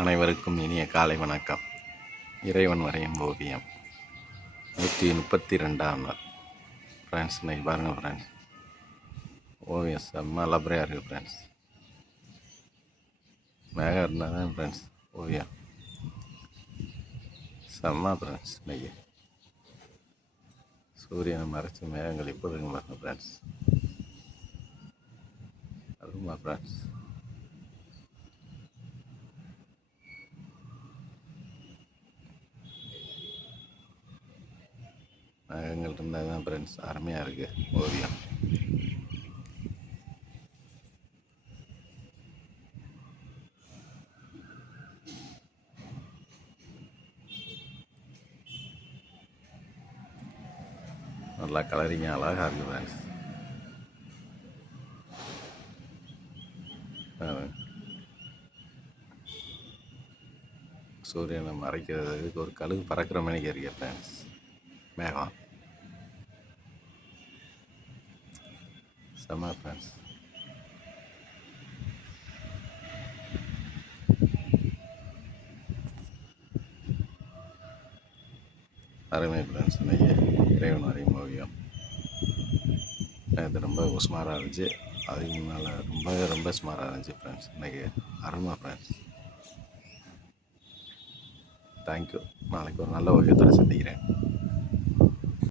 அனைவருக்கும் இனிய காலை வணக்கம். இறைவன் வரையும் ஓவியம். நூற்றி முப்பத்தி ரெண்டாம் நாள். ஃப்ரெண்ட்ஸ் இன்றைக்கி பாருங்கள் ஃப்ரெண்ட்ஸ் ஓவியம் செம்ம லபரையாக இருக்குது ஃப்ரெண்ட்ஸ் மேகம் இருந்தால் தான் ஃப்ரெண்ட்ஸ் ஓவியம். செம்ம ஃப்ரெண்ட்ஸ் இன்றைக்கி சூரியனை மறைச்சி மேகங்கள் இப்போ இருக்கு பாருங்கள் ஃப்ரெண்ட்ஸ் அதுமா ஃப்ரெண்ட்ஸ் மேகங்கள் இருந்தால் தான் ஃப்ரெண்ட்ஸ் அருமையாக இருக்குது ஓவியம். நல்லா கலரிங்க அழகாக இருக்குது ஃப்ரெண்ட்ஸ் சூரியனை மறைக்கிறதுக்கு ஒரு கழுகு பறக்கிற மணிக்கு இருக்கு ஃப்ரெண்ட்ஸ் மேகம். செம்ம ஃப்ரெண்ட்ஸ் அருமை ஃப்ரெண்ட்ஸ் இன்னைக்கு இறைவன் வரையும் ஓவியம். இது ரொம்ப சுமாராக இருந்துச்சு. அதுக்கு முன்னால் ரொம்ப ரொம்ப சுமாராக இருந்துச்சு ஃப்ரெண்ட்ஸ் இன்றைக்கி அருமை ஃப்ரெண்ட்ஸ் தேங்க்யூ நாளைக்கு ஒரு நல்ல ஓவியத்தோடு சந்திக்கிறேன்.